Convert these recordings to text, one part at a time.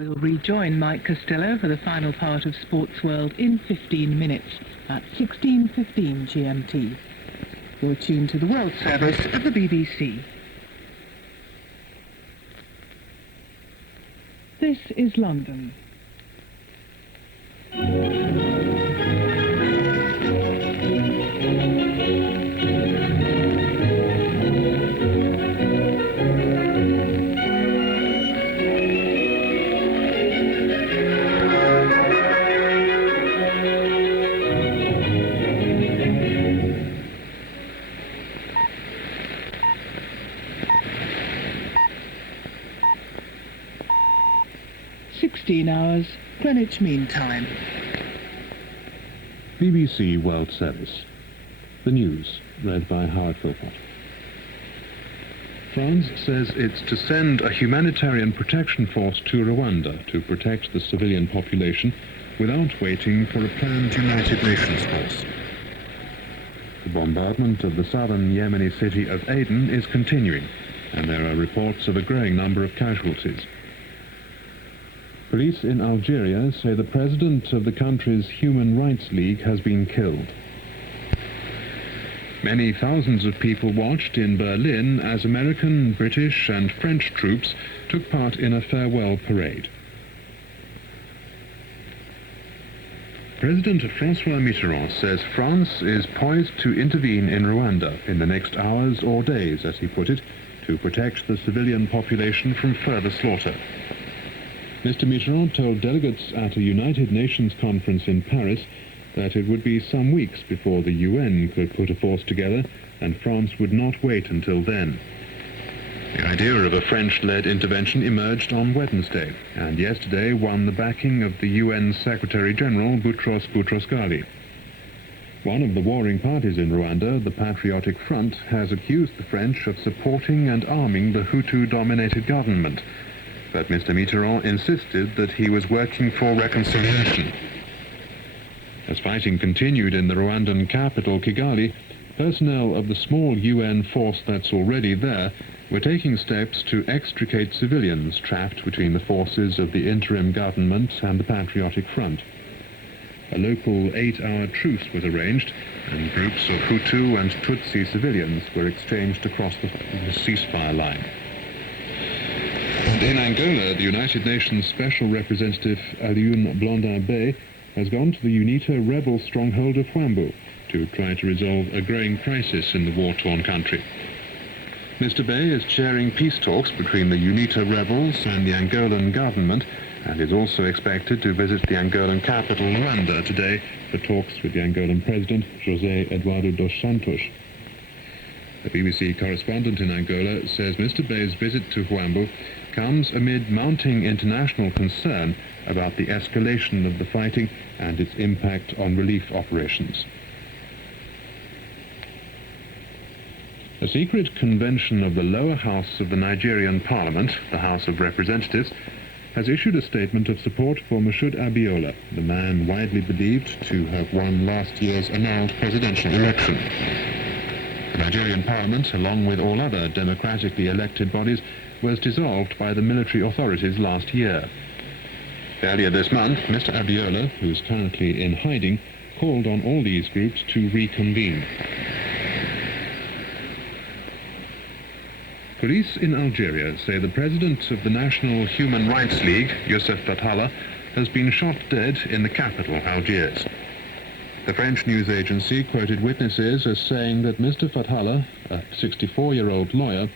We'll rejoin Mike Costello for the final part of Sports World in 15 minutes at 16:15 GMT. You're tuned to the World Service of the BBC. This is London. Hours, Greenwich Mean Time. BBC World Service. The news, read by Howard Philpott. France says it's to send a humanitarian protection force to Rwanda to protect the civilian population without waiting for a planned United Nations force. The bombardment of the southern Yemeni city of Aden is continuing, and there are reports of a growing number of casualties. Police in Algeria say the president of the country's Human Rights League has been killed. Many thousands of people watched in Berlin as American, British and French troops took part in a farewell parade. President François Mitterrand says France is poised to intervene in Rwanda in the next hours or days, as he put it, to protect the civilian population from further slaughter. Mr. Mitterrand told delegates at a United Nations conference in Paris that it would be some weeks before the UN could put a force together, and France would not wait until then. The idea of a French-led intervention emerged on Wednesday, and yesterday won the backing of the UN Secretary-General Boutros Boutros-Ghali. One of the warring parties in Rwanda, the Patriotic Front, has accused the French of supporting and arming the Hutu-dominated government, but Mr. Mitterrand insisted that he was working for reconciliation. As fighting continued in the Rwandan capital, Kigali, personnel of the small UN force that's already there were taking steps to extricate civilians trapped between the forces of the interim government and the Patriotic Front. A local 8-hour truce was arranged, and groups of Hutu and Tutsi civilians were exchanged across the ceasefire line. And in Angola, the United Nations Special Representative Alioune Blondin-Bey has gone to the UNITA rebel stronghold of Huambo to try to resolve a growing crisis in the war-torn country. Mr. Bey is chairing peace talks between the UNITA rebels and the Angolan government, and is also expected to visit the Angolan capital, Luanda, today for talks with the Angolan President, José Eduardo dos Santos. A BBC correspondent in Angola says Mr. Bey's visit to Huambo comes amid mounting international concern about the escalation of the fighting and its impact on relief operations. A secret convention of the lower house of the Nigerian Parliament, the House of Representatives, has issued a statement of support for Moshood Abiola, the man widely believed to have won last year's annulled presidential election. The Nigerian Parliament, along with all other democratically elected bodies, was dissolved by the military authorities last year. Earlier this month, Mr. Abiola, who is currently in hiding, called on all these groups to reconvene. Police in Algeria say the president of the National Human Rights League, Youssef Fathallah, has been shot dead in the capital, Algiers. The French news agency quoted witnesses as saying that Mr. Fathallah, a 64-year-old lawyer,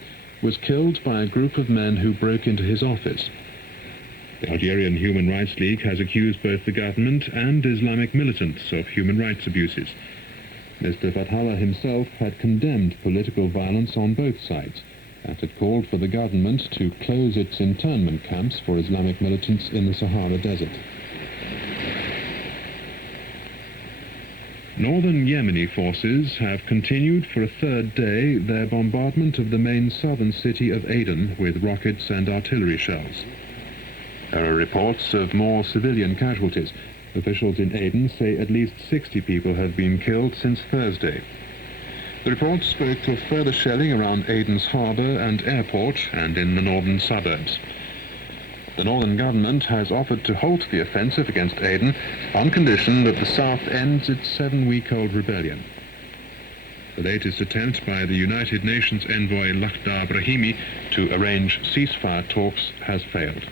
was killed by a group of men who broke into his office. The Algerian Human Rights League has accused both the government and Islamic militants of human rights abuses. Mr. Fathallah himself had condemned political violence on both sides and had called for the government to close its internment camps for Islamic militants in the Sahara Desert. Northern Yemeni forces have continued for a third day their bombardment of the main southern city of Aden with rockets and artillery shells. There are reports of more civilian casualties. Officials in Aden say at least 60 people have been killed since Thursday. The report spoke of further shelling around Aden's harbour and airport and in the northern suburbs. The northern government has offered to halt the offensive against Aden on condition that the south ends its 7-week-old rebellion. The latest attempt by the United Nations envoy Lakhdar Brahimi to arrange ceasefire talks has failed.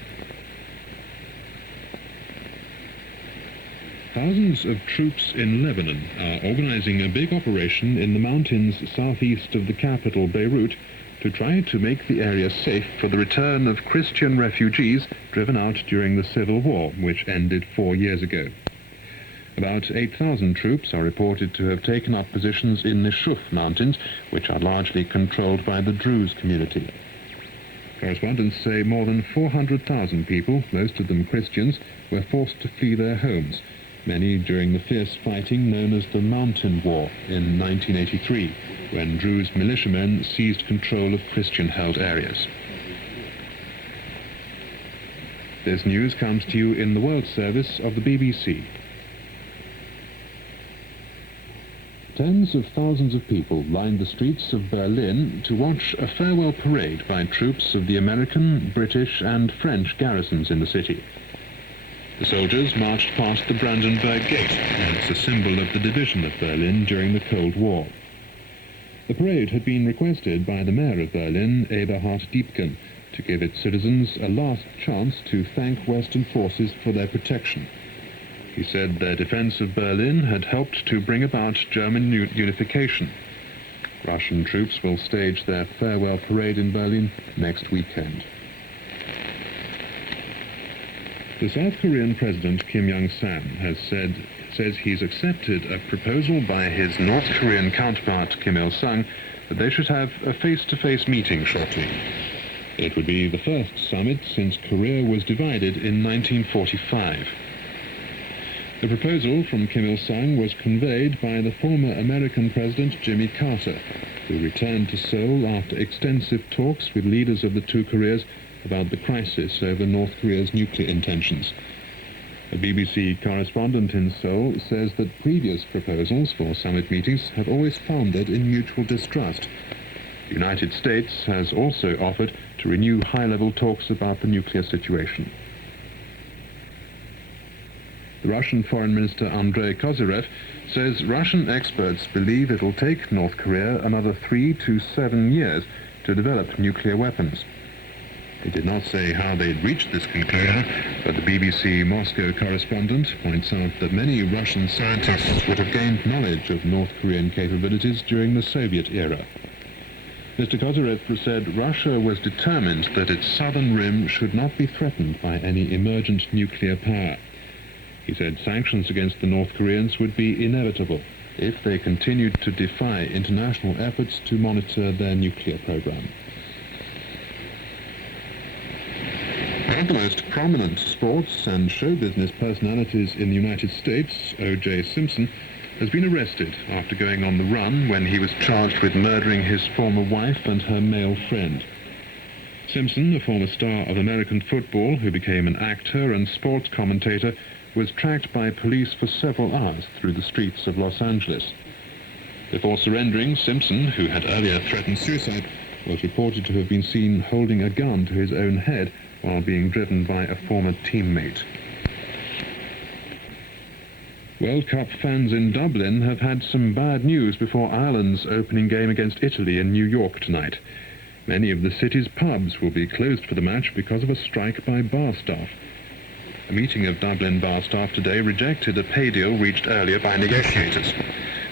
Thousands of troops in Lebanon are organizing a big operation in the mountains southeast of the capital, Beirut, to try to make the area safe for the return of Christian refugees driven out during the civil war, which ended 4 years ago. About 8,000 troops are reported to have taken up positions in the Shuf mountains, which are largely controlled by the Druze community. Correspondents say more than 400,000 people, most of them Christians, were forced to flee their homes, many during the fierce fighting known as the Mountain War in 1983, when Druze militiamen seized control of Christian-held areas. This news comes to you in the World Service of the BBC. Tens of thousands of people lined the streets of Berlin to watch a farewell parade by troops of the American, British and French garrisons in the city. The soldiers marched past the Brandenburg Gate, once a symbol of the division of Berlin during the Cold War. The parade had been requested by the mayor of Berlin, Eberhard Diepgen, to give its citizens a last chance to thank Western forces for their protection. He said their defense of Berlin had helped to bring about German unification. Russian troops will stage their farewell parade in Berlin next weekend. The South Korean President Kim Jong-sam says he's accepted a proposal by his North Korean counterpart Kim Il-sung that they should have a face-to-face meeting shortly. It would be the first summit since Korea was divided in 1945. The proposal from Kim Il-sung was conveyed by the former American President Jimmy Carter, who returned to Seoul after extensive talks with leaders of the two Koreas about the crisis over North Korea's nuclear intentions. A BBC correspondent in Seoul says that previous proposals for summit meetings have always foundered in mutual distrust. The United States has also offered to renew high-level talks about the nuclear situation. The Russian Foreign Minister Andrei Kozyrev says Russian experts believe it will take North Korea another 3 to 7 years to develop nuclear weapons. He did not say how they'd reached this conclusion, but the BBC Moscow correspondent points out that many Russian scientists would have gained knowledge of North Korean capabilities during the Soviet era. Mr. Kozyrev said Russia was determined that its southern rim should not be threatened by any emergent nuclear power. He said sanctions against the North Koreans would be inevitable if they continued to defy international efforts to monitor their nuclear program. One of the most prominent sports and show business personalities in the United States, O.J. Simpson, has been arrested after going on the run when he was charged with murdering his former wife and her male friend. Simpson, a former star of American football who became an actor and sports commentator, was tracked by police for several hours through the streets of Los Angeles. Before surrendering, Simpson, who had earlier threatened suicide, was reported to have been seen holding a gun to his own head while being driven by a former teammate. World Cup fans in Dublin have had some bad news before Ireland's opening game against Italy in New York tonight. Many of the city's pubs will be closed for the match because of a strike by bar staff. A meeting of Dublin bar staff today rejected a pay deal reached earlier by negotiators.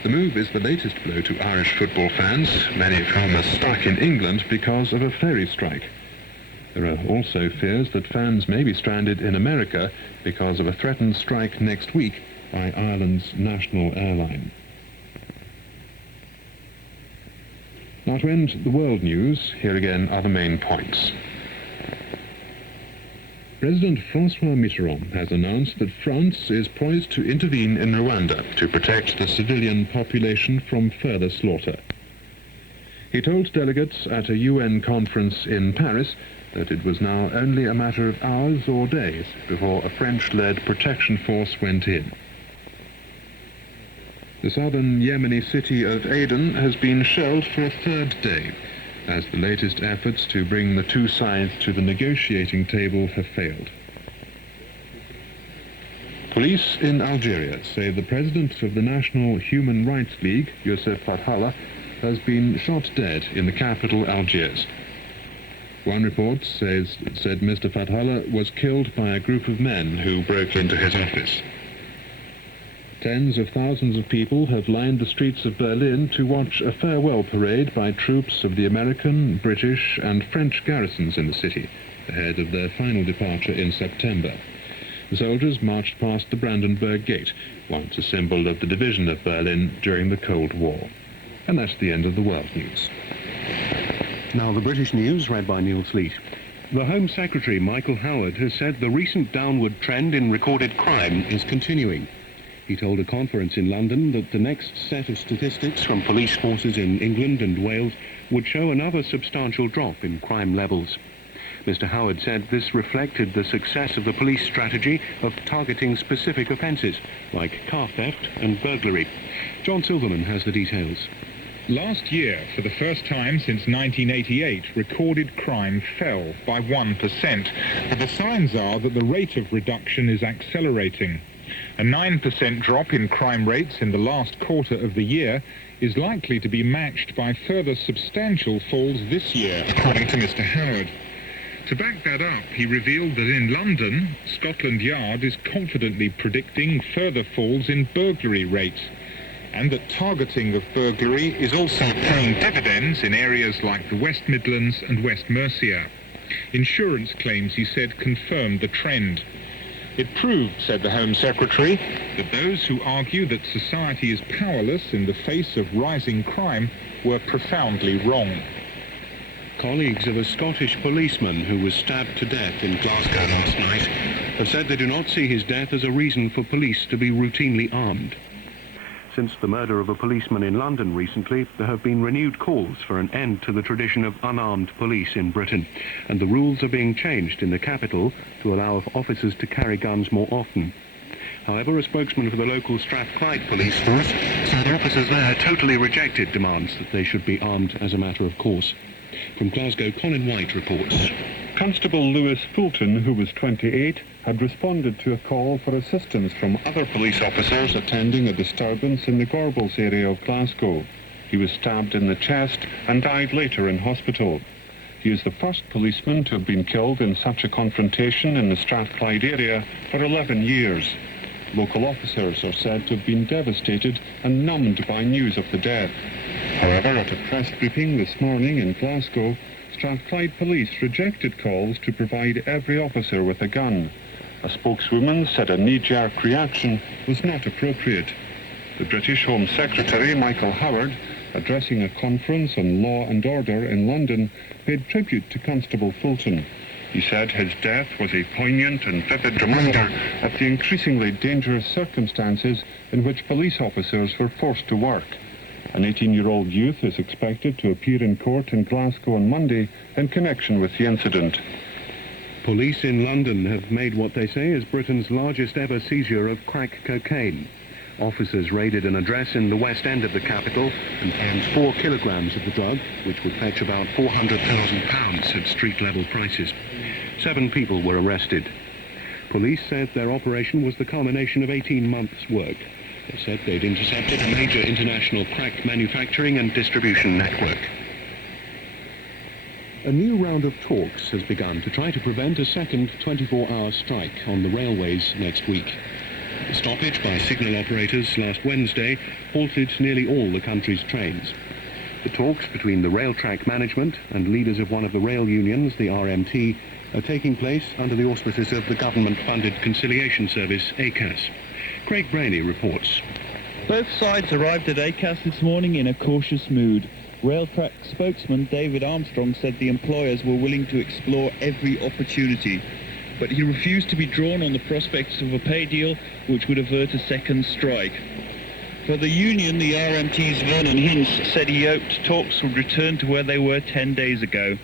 The move is the latest blow to Irish football fans, many of whom are stuck in England because of a ferry strike. There are also fears that fans may be stranded in America because of a threatened strike next week by Ireland's national airline. Now to end the world news, here again are the main points. President François Mitterrand has announced that France is poised to intervene in Rwanda to protect the civilian population from further slaughter. He told delegates at a UN conference in Paris that it was now only a matter of hours or days before a French-led protection force went in. The southern Yemeni city of Aden has been shelled for a third day. as the latest efforts to bring the two sides to the negotiating table have failed. Police in Algeria say the president of the National Human Rights League, Youssef Fathallah, has been shot dead in the capital, Algiers. One report said Mr. Fathallah was killed by a group of men who broke into his office. Tens of thousands of people have lined the streets of Berlin to watch a farewell parade by troops of the American, British and French garrisons in the city, ahead of their final departure in September. The soldiers marched past the Brandenburg Gate, once a symbol of the division of Berlin during the Cold War. And that's the end of the world news. Now the British news, read by Neil Sleet. The Home Secretary, Michael Howard, has said the recent downward trend in recorded crime is continuing. He told a conference in London that the next set of statistics from police forces in England and Wales would show another substantial drop in crime levels. Mr. Howard said this reflected the success of the police strategy of targeting specific offences, like car theft and burglary. John Silverman has the details. Last year, for the first time since 1988, recorded crime fell by 1%, but the signs are that the rate of reduction is accelerating. A 9% drop in crime rates in the last quarter of the year is likely to be matched by further substantial falls this year, according to Mr. Howard. To back that up, he revealed that in London, Scotland Yard is confidently predicting further falls in burglary rates, and that targeting of burglary is also paying dividends in areas like the West Midlands and West Mercia. Insurance claims, he said, confirmed the trend. It proved, said the Home Secretary, that those who argue that society is powerless in the face of rising crime were profoundly wrong. Colleagues of a Scottish policeman who was stabbed to death in Glasgow last night have said they do not see his death as a reason for police to be routinely armed. Since the murder of a policeman in London recently, there have been renewed calls for an end to the tradition of unarmed police in Britain, and the rules are being changed in the capital to allow officers to carry guns more often. However, a spokesman for the local Strathclyde police force said officers there totally rejected demands that they should be armed as a matter of course. From Glasgow, Colin White reports. Constable Lewis Fulton, who was 28, had responded to a call for assistance from other police officers attending a disturbance in the Gorbals area of Glasgow. He was stabbed in the chest and died later in hospital. He is the first policeman to have been killed in such a confrontation in the Strathclyde area for 11 years. Local officers are said to have been devastated and numbed by news of the death. However, at a press briefing this morning in Glasgow, Strathclyde Police rejected calls to provide every officer with a gun. A spokeswoman said a knee-jerk reaction was not appropriate. The British Home Secretary, Michael Howard, addressing a conference on law and order in London, paid tribute to Constable Fulton. He said his death was a poignant and vivid reminder of the increasingly dangerous circumstances in which police officers were forced to work. An 18-year-old youth is expected to appear in court in Glasgow on Monday in connection with the incident. Police in London have made what they say is Britain's largest ever seizure of crack cocaine. Officers raided an address in the West End of the capital and found 4 kilograms of the drug, which would fetch about £400,000 at street-level prices. 7 people were arrested. Police said their operation was the culmination of 18 months' work. They said they'd intercepted a major international crack manufacturing and distribution network. A new round of talks has begun to try to prevent a second 24-hour strike on the railways next week. The stoppage by signal operators last Wednesday halted nearly all the country's trains. The talks between the rail track management and leaders of one of the rail unions, the RMT, are taking place under the auspices of the government-funded conciliation service, ACAS. Craig Brainey reports. Both sides arrived at ACAS this morning in a cautious mood. Railtrack spokesman David Armstrong said the employers were willing to explore every opportunity, but he refused to be drawn on the prospects of a pay deal which would avert a second strike. For the union, the RMT's Vernon Hince said he hoped talks would return to where they were 10 days ago.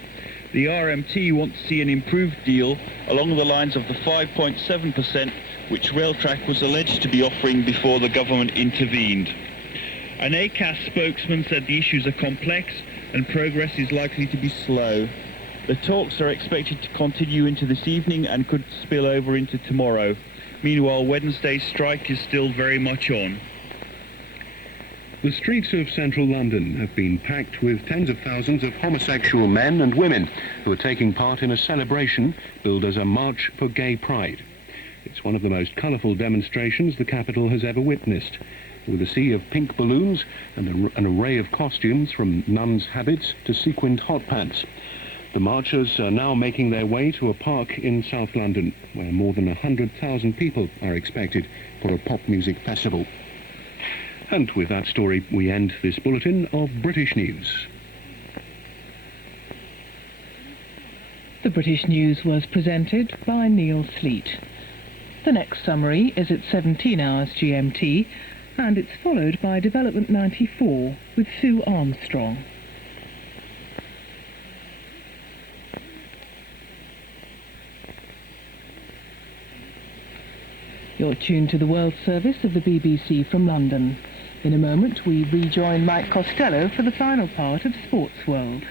The RMT want to see an improved deal along the lines of the 5.7% which Railtrack was alleged to be offering before the government intervened. An ACAS spokesman said the issues are complex and progress is likely to be slow. The talks are expected to continue into this evening and could spill over into tomorrow. Meanwhile, Wednesday's strike is still very much on. The streets of central London have been packed with tens of thousands of homosexual men and women who are taking part in a celebration billed as a March for Gay Pride. It's one of the most colourful demonstrations the capital has ever witnessed, with a sea of pink balloons and an array of costumes from nuns' habits to sequined hot pants. The marchers are now making their way to a park in South London, where more than 100,000 people are expected for a pop music festival. And with that story, we end this bulletin of British News. The British News was presented by Neil Sleet. The next summary is at 17 hours GMT, and it's followed by Development 94 with Sue Armstrong. You're tuned to the World Service of the BBC from London. In a moment, we rejoin Mike Costello for the final part of Sports World.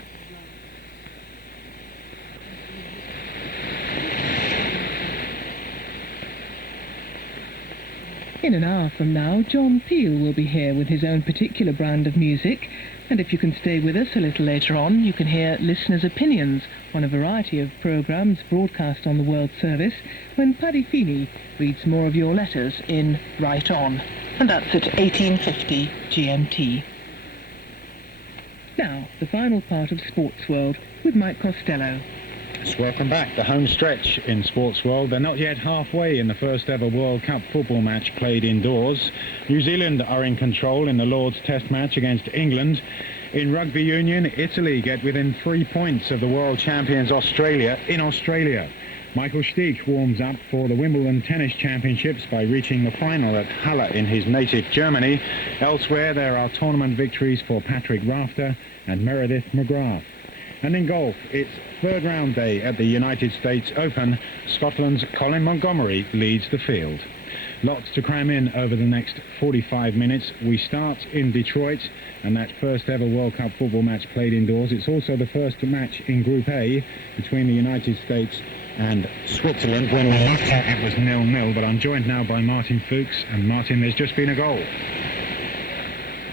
In an hour from now, John Peel will be here with his own particular brand of music. And if you can stay with us a little later on, you can hear listeners' opinions on a variety of programmes broadcast on the World Service when Paddy Feeney reads more of your letters in Right On. And that's at 1850 GMT. Now, the final part of Sports World with Mike Costello. Yes, welcome back. The home stretch in Sports World. They're not yet halfway in the first ever World Cup football match played indoors. New Zealand are in control in the Lord's Test match against England. In rugby union, Italy get within 3 points of the world champions Australia in Australia. Michael Stich warms up for the Wimbledon Tennis Championships by reaching the final at Halle in his native Germany. Elsewhere, there are tournament victories for Patrick Rafter and Meredith McGrath. And in golf, it's third round day at the United States Open. Scotland's Colin Montgomery leads the field. Lots to cram in over the next 45 minutes. We start in Detroit, and that first ever World Cup football match played indoors. It's also the first match in Group A between the United States and Switzerland. When we left it was 0-0, but I'm joined now by Martin Fuchs. And Martin, there's just been a goal.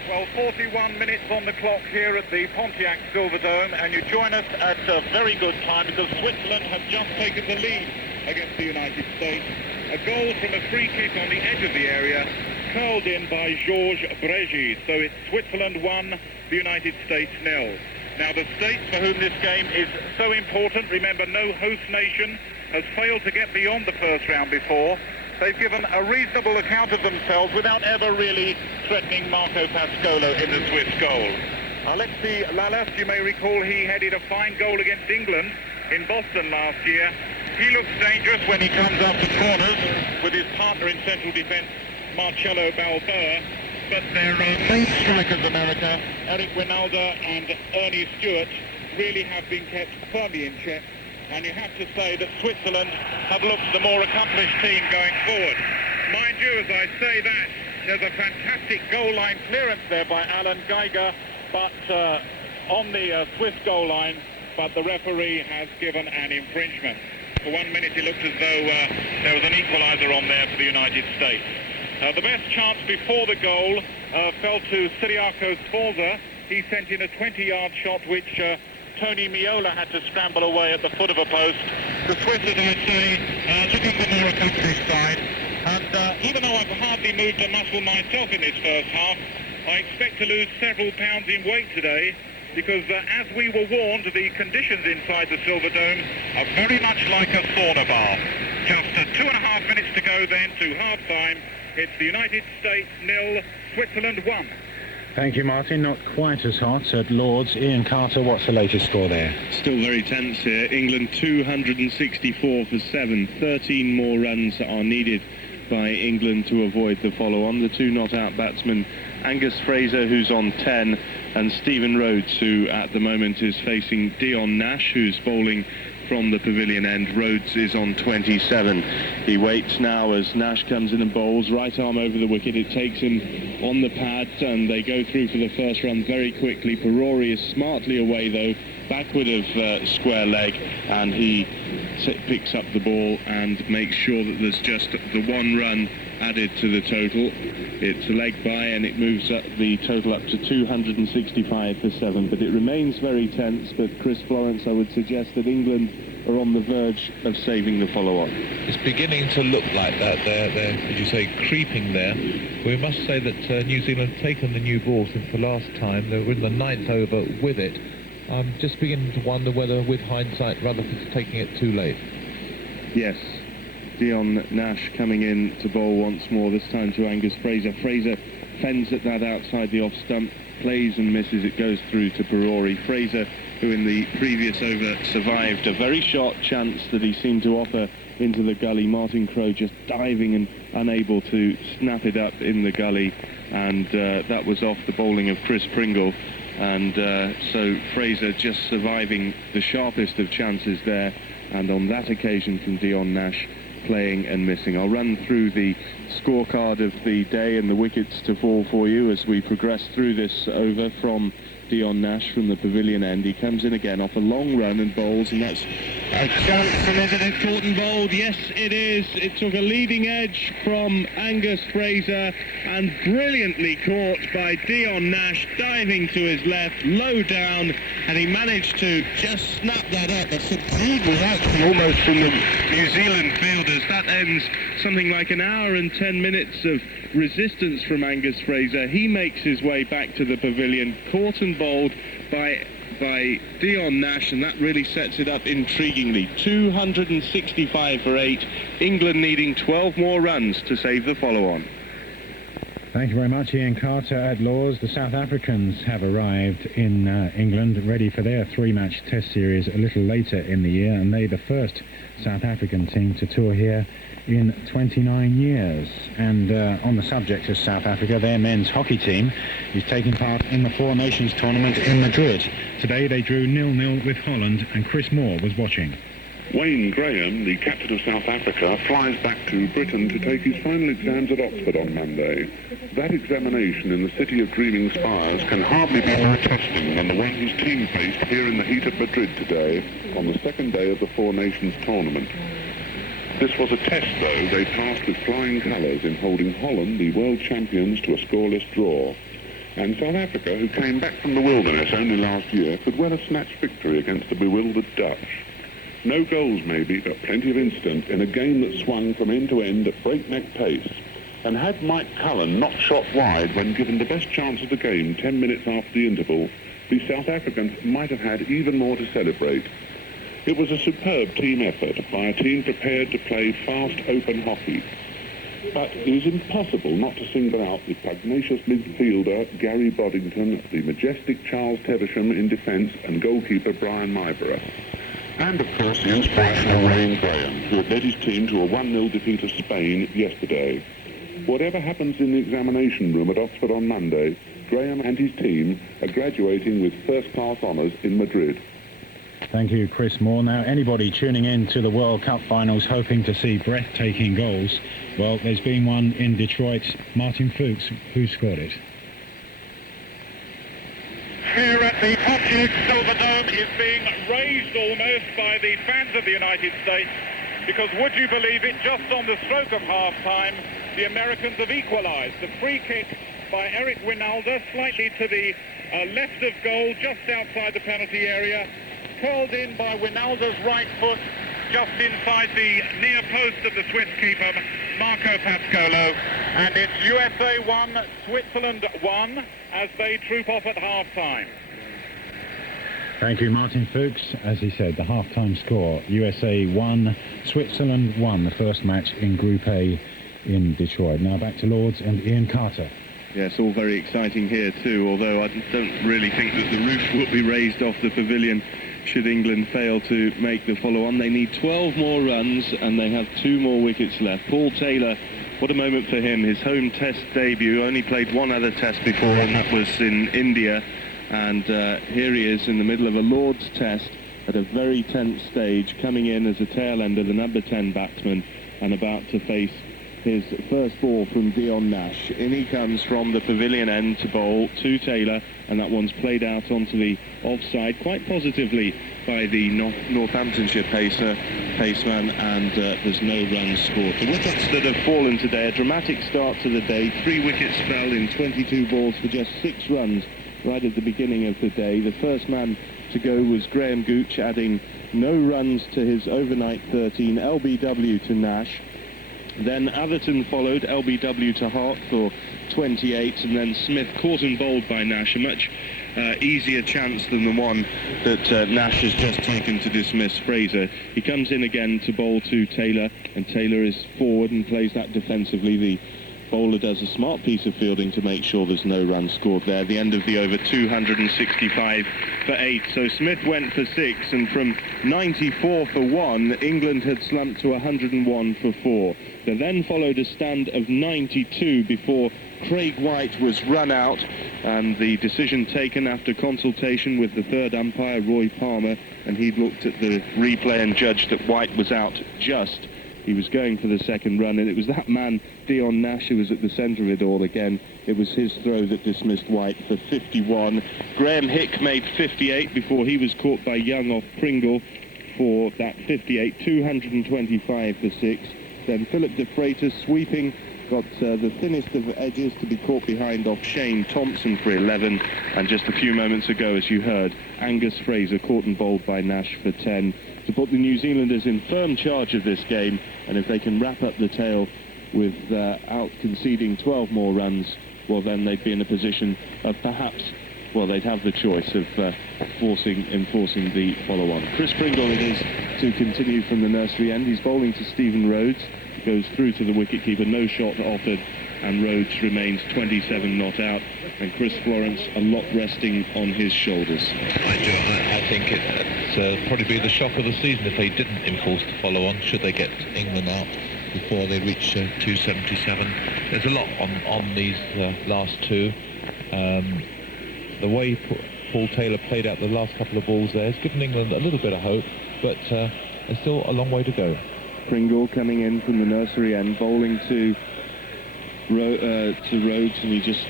Well, 41 minutes on the clock here at the Pontiac Silverdome, and you join us at a very good time because Switzerland have just taken the lead against the United States. A goal from a free kick on the edge of the area, curled in by Georges Bregy. So it's Switzerland 1, the United States 0. Now, the states for whom this game is so important, remember, no host nation has failed to get beyond the first round before. They've given a reasonable account of themselves without ever really threatening Marco Pascolo in the Swiss goal. Alexis Lalas, you may recall, he headed a fine goal against England in Boston last year. He looks dangerous when he comes up the corners with his partner in central defence, Marcelo Balboa. But their main strikers, America, Eric Winalda and Ernie Stewart, really have been kept firmly in check. And you have to say that Switzerland have looked the more accomplished team going forward. Mind you, as I say that, there's a fantastic goal line clearance there by Alan Geiger, but on the Swiss goal line, but the referee has given an infringement. For 1 minute it looked as though there was an equaliser on there for the United States. The best chance before the goal fell to Cyriakos Sforza. He sent in a 20-yard shot which Tony Miola had to scramble away at the foot of a post. The Swiss, as I say, looking the more accomplished side. And even though I've hardly moved a muscle myself in this first half, I expect to lose several pounds in weight today, because as we were warned, the conditions inside the Silverdome are very much like a sauna bath. Just 2.5 minutes to go then to half-time. It's the United States 0, Switzerland 1. Thank you, Martin. Not quite as hot at Lord's. Ian Carter, what's the latest score there? Still very tense here. England 264 for 7. 13 more runs are needed by England to avoid the follow-on. The two not-out batsmen, Angus Fraser, who's on 10, and Stephen Rhodes, who at the moment is facing Dion Nash, who's bowling from the pavilion end. Rhodes is on 27. He waits now as Nash comes in and bowls. Right arm over the wicket. It takes him on the pad, and they go through for the first run very quickly. Perori is smartly away, though, backward of square leg, and he picks up the ball and makes sure that there's just the 1 run added to the total. It's a leg by, and it moves up the total up to 265 for 7, but it remains very tense. But Chris Florence, I would suggest that England are on the verge of saving the follow-on. It's beginning to look like that. They're, as you say, creeping there. We must say that New Zealand have taken the new ball since the last time. They were in the 9th over with it. I'm just beginning to wonder whether, with hindsight, Rutherford's taking it too late. Yes. Dion Nash coming in to bowl once more, this time to Angus Fraser. Fraser fends at that outside the off stump, plays and misses. It goes through to Perori. Fraser, who in the previous over survived a very short chance that he seemed to offer into the gully. Martin Crowe just diving and unable to snap it up in the gully, and that was off the bowling of Chris Pringle. And so Fraser just surviving the sharpest of chances there, and on that occasion from Dion Nash, playing and missing. I'll run through the scorecard of the day and the wickets to fall for you as we progress through this over from Dion Nash from the pavilion end. He comes in again off a long run and bowls, and that's a chance. And is it caught and bowled? Yes, it is. It took a leading edge from Angus Fraser and brilliantly caught by Dion Nash, diving to his left, low down, and he managed to just snap that up. A subdued reaction almost from the New Zealand fielders. That ends something like an hour and 10 minutes of resistance from Angus Fraser. He makes his way back to the pavilion, caught and bowled by Dion Nash, and that really sets it up intriguingly. 265 for 8. England needing 12 more runs to save the follow-on. Thank you very much, Ian Carter at Lords. The South Africans have arrived in England, ready for their 3-match test series a little later in the year, and they're the first South African team to tour here in 29 years. And on the subject of South Africa, their men's hockey team is taking part in the Four Nations tournament in Madrid. Today they drew 0-0 with Holland, and Chris Moore was watching. Wayne Graham, the captain of South Africa, flies back to Britain to take his final exams at Oxford on Monday. That examination in the city of dreaming spires can hardly be more testing than the one his team faced here in the heat of Madrid today, on the second day of the Four Nations tournament. This was a test, though. They passed with flying colours in holding Holland, the world champions, to a scoreless draw. And South Africa, who came back from the wilderness only last year, could well have snatched victory against the bewildered Dutch. No goals, maybe, but plenty of instant in a game that swung from end to end at breakneck pace. And had Mike Cullen not shot wide when given the best chance of the game 10 minutes after the interval, the South Africans might have had even more to celebrate. It was a superb team effort by a team prepared to play fast, open hockey. But it is impossible not to single out the pugnacious midfielder Gary Boddington, the majestic Charles Teversham in defence, and goalkeeper Brian Myborough. And, of course, the inspirational Wayne Graham, who had led his team to a 1-0 defeat of Spain yesterday. Whatever happens in the examination room at Oxford on Monday, Graham and his team are graduating with first-class honours in Madrid. Thank you, Chris Moore. Now, anybody tuning in to the World Cup finals hoping to see breathtaking goals, well, there's been one in Detroit. Martin Fuchs, who scored it? Here at the Pontiac Silverdome is being raised almost by the fans of the United States, because would you believe it, just on the stroke of half-time, the Americans have equalised. The free kick by Eric Winalda, slightly to the left of goal, just outside the penalty area, curled in by Winalda's right foot, just inside the near post of the Swiss keeper, Marco Pascolo. And it's USA 1, Switzerland 1, as they troop off at half-time. Thank you, Martin Fuchs. As he said, the half-time score, USA 1, Switzerland 1, the first match in Group A in Detroit. Now back to Lords and Ian Carter. Yes, all very exciting here too, although I don't really think that the roof will be raised off the pavilion should England fail to make the follow-on. They need 12 more runs and they have 2 more wickets left. Paul Taylor, what a moment for him. His home test debut, only played one other test before, and that was in India. And here he is in the middle of a Lord's test, at a very tense stage, coming in as a tail ender, the number 10 batsman, and about to face his first ball from Dion Nash. In he comes from the pavilion end to bowl to Taylor, and that one's played out onto the offside quite positively by the Northamptonshire paceman, and there's no runs scored. The wickets that have fallen today, a dramatic start to the day. 3 wickets fell in 22 balls for just 6 runs right at the beginning of the day. The first man to go was Graham Gooch, adding no runs to his overnight 13, LBW to Nash. Then Atherton followed, LBW to Hart for 28, and then Smith caught and bowled by Nash. A much easier chance than the one that Nash has just taken to dismiss Fraser. He comes in again to bowl to Taylor, and Taylor is forward and plays that defensively. The bowler does a smart piece of fielding to make sure there's no run scored there. The end of the over, 265 for 8. So Smith went for 6, and from 94 for 1, England had slumped to 101 for 4. There then followed a stand of 92 before Craig White was run out, and the decision taken after consultation with the third umpire, Roy Palmer, and he'd looked at the replay and judged that White was out just. He was going for the second run, and it was that man, Dion Nash, who was at the centre of it all again. It was his throw that dismissed White for 51. Graham Hick made 58 before he was caught by Young off Pringle for that 58, 225 for 6. Then Philip de Freitas sweeping, got the thinnest of edges to be caught behind off Shane Thompson for 11. And just a few moments ago, as you heard, Angus Fraser caught and bowled by Nash for 10 to put the New Zealanders in firm charge of this game. And if they can wrap up the tail without conceding 12 more runs, well, then they'd be in a position of perhaps, well, they'd have the choice of enforcing the follow-on. Chris Pringle it is to continue from the nursery end. He's bowling to Stephen Rhodes. Goes through to the wicketkeeper, no shot offered, and Rhodes remains 27 not out, and Chris Florence a lot resting on his shoulders. I think it's probably be the shock of the season if they didn't enforce the follow-on, should they get England out before they reach 277. There's a lot on these last two. The way Paul Taylor played out the last couple of balls there has given England a little bit of hope, but there's still a long way to go. Pringle coming in from the nursery end, bowling to Rhodes, and he just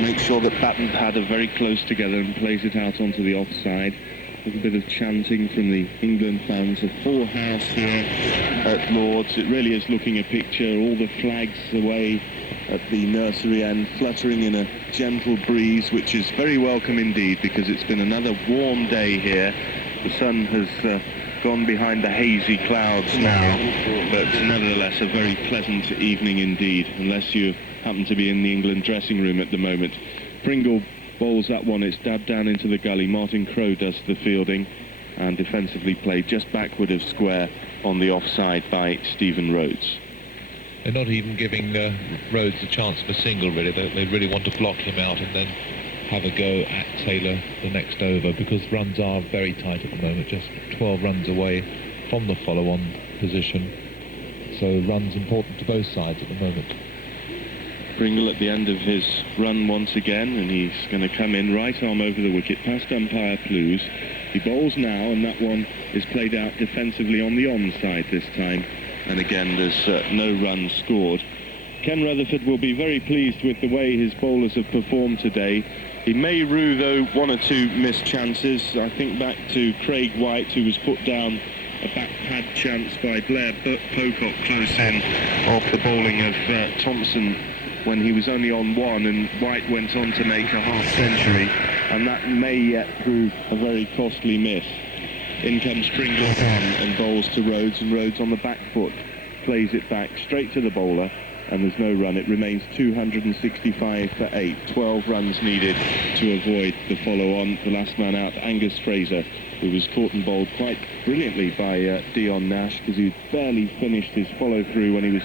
makes sure that bat and pad are very close together and plays it out onto the offside. A little bit of chanting from the England fans. A full house here at Lord's. It really is looking a picture. All the flags away at the nursery end, fluttering in a gentle breeze, which is very welcome indeed, because it's been another warm day here. The sun has gone behind the hazy clouds now, but nevertheless a very pleasant evening indeed, unless you happen to be in the England dressing room at the moment. Pringle bowls that one, it's dabbed down into the gully. Martin Crowe does the fielding, and defensively played just backward of square on the offside by Stephen Rhodes. They're not even giving Rhodes a chance for a single, really. They really want to block him out and then have a go at Taylor the next over, because runs are very tight at the moment, just 12 runs away from the follow-on position. So runs important to both sides at the moment. Pringle at the end of his run once again, and he's going to come in right arm over the wicket past umpire Plews. He bowls now, and that one is played out defensively on the onside this time, and again there's no runs scored. Ken Rutherford will be very pleased with the way his bowlers have performed today. He may rue, though, one or two missed chances. I think back to Craig White, who was put down a back pad chance by Blair Pocock close in off the bowling of Thompson when he was only on 1, and White went on to make a half-century, and that may yet prove a very costly miss. In comes Pringle and bowls to Rhodes, and Rhodes on the back foot plays it back straight to the bowler, and there's no run. It remains 265 for 8. 12 runs needed to avoid the follow-on. The last man out, Angus Fraser, who was caught and bowled quite brilliantly by Dion Nash, because he barely finished his follow-through when he was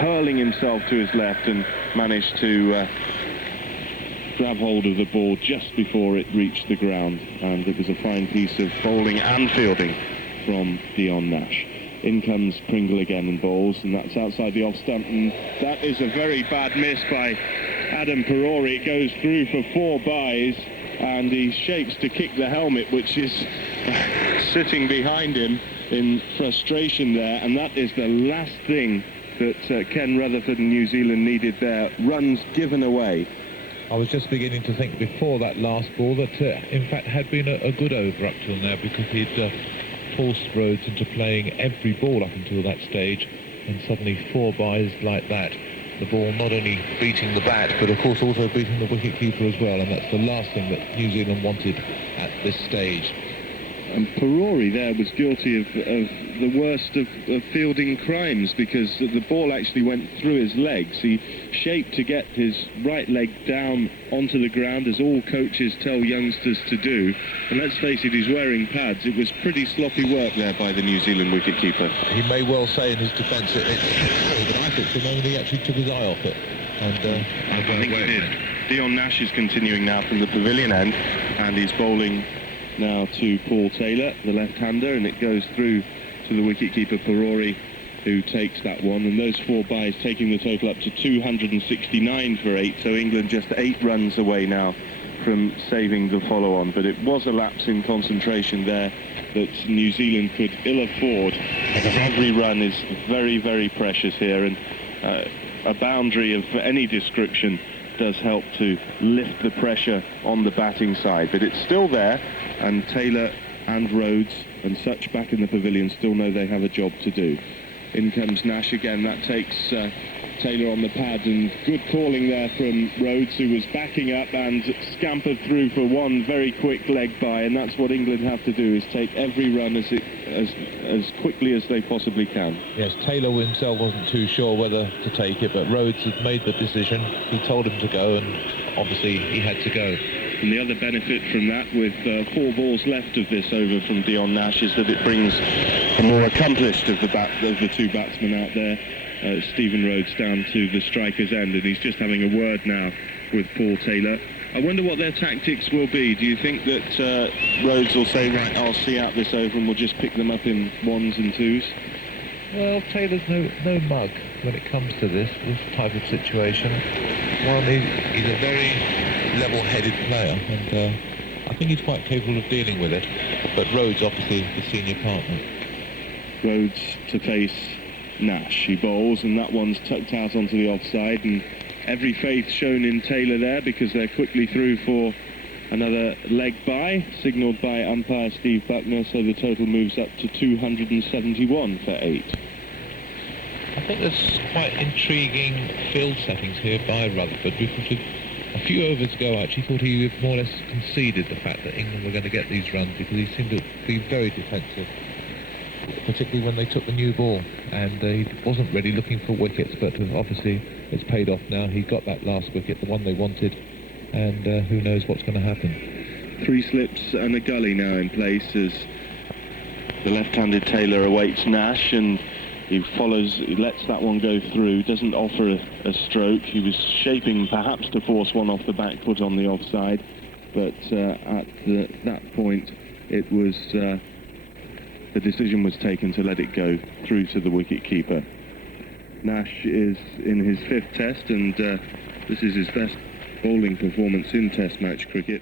hurling himself to his left and managed to grab hold of the ball just before it reached the ground. And it was a fine piece of bowling and fielding from Dion Nash. In comes Pringle again and bowls, and that's outside the off stump, and that is a very bad miss by Adam Perori. It goes through for 4 byes, and he shapes to kick the helmet, which is sitting behind him in frustration there, and that is the last thing that Ken Rutherford and New Zealand needed there. Runs given away. I was just beginning to think before that last ball that, in fact, had been a good over up till now, because he'd forced Rhodes into playing every ball up until that stage, and suddenly 4 byes like that. The ball not only beating the bat, but of course also beating the wicket-keeper as well, and that's the last thing that New Zealand wanted at this stage. And Perori there was guilty of the worst of fielding crimes, because the ball actually went through his legs. He shaped to get his right leg down onto the ground, as all coaches tell youngsters to do. And let's face it, he's wearing pads. It was pretty sloppy work there by the New Zealand wicketkeeper. He may well say in his defence but I think the moment he actually took his eye off it. I think he did. Dion Nash is continuing now from the pavilion end, and he's bowling now to Paul Taylor, the left-hander, and it goes through to the wicketkeeper Perori, who takes that one, and those 4 byes taking the total up to 269 for 8, so England just 8 runs away now from saving the follow-on. But it was a lapse in concentration there that New Zealand could ill afford, because every run is very, very precious here, and a boundary of any description does help to lift the pressure on the batting side. But it's still there, and Taylor and Rhodes and such back in the pavilion still know they have a job to do. In comes Nash again. That takes Taylor on the pad, and good calling there from Rhodes, who was backing up and scampered through for one very quick leg by, and that's what England have to do, is take every run as quickly as they possibly can. Yes, Taylor himself wasn't too sure whether to take it, but Rhodes had made the decision. He told him to go, and obviously he had to go. And the other benefit from that, with 4 balls left of this over from Dion Nash, is that it brings the more accomplished of the 2 batsmen out there, Stephen Rhodes, down to the striker's end, and he's just having a word now with Paul Taylor. I wonder what their tactics will be. Do you think that Rhodes will say, right, I'll see out this over and we'll just pick them up in 1s and 2s? Well, Taylor's no mug when it comes to this type of situation. Well, he's a very level-headed player, and I think he's quite capable of dealing with it. But Rhodes, obviously, the senior partner. Rhodes to face Nash. He bowls, and that one's tucked out onto the offside, and every faith shown in Taylor there, because they're quickly through for another leg by, signalled by umpire Steve Buckner, so the total moves up to 271 for 8. I think there's quite intriguing field settings here by Rutherford, because a few overs ago I actually thought he more or less conceded the fact that England were going to get these runs, because he seemed to be very defensive, particularly when they took the new ball, and he wasn't really looking for wickets, but obviously it's paid off now. He got that last wicket, the one they wanted, and who knows what's going to happen. 3 slips and a gully now in place as the left-handed Taylor awaits Nash, and he lets that one go through, doesn't offer a stroke. He was shaping perhaps to force one off the back foot on the offside, but at that point it was the decision was taken to let it go through to the wicket-keeper. Nash is in his 5th test, and this is his best bowling performance in Test match cricket.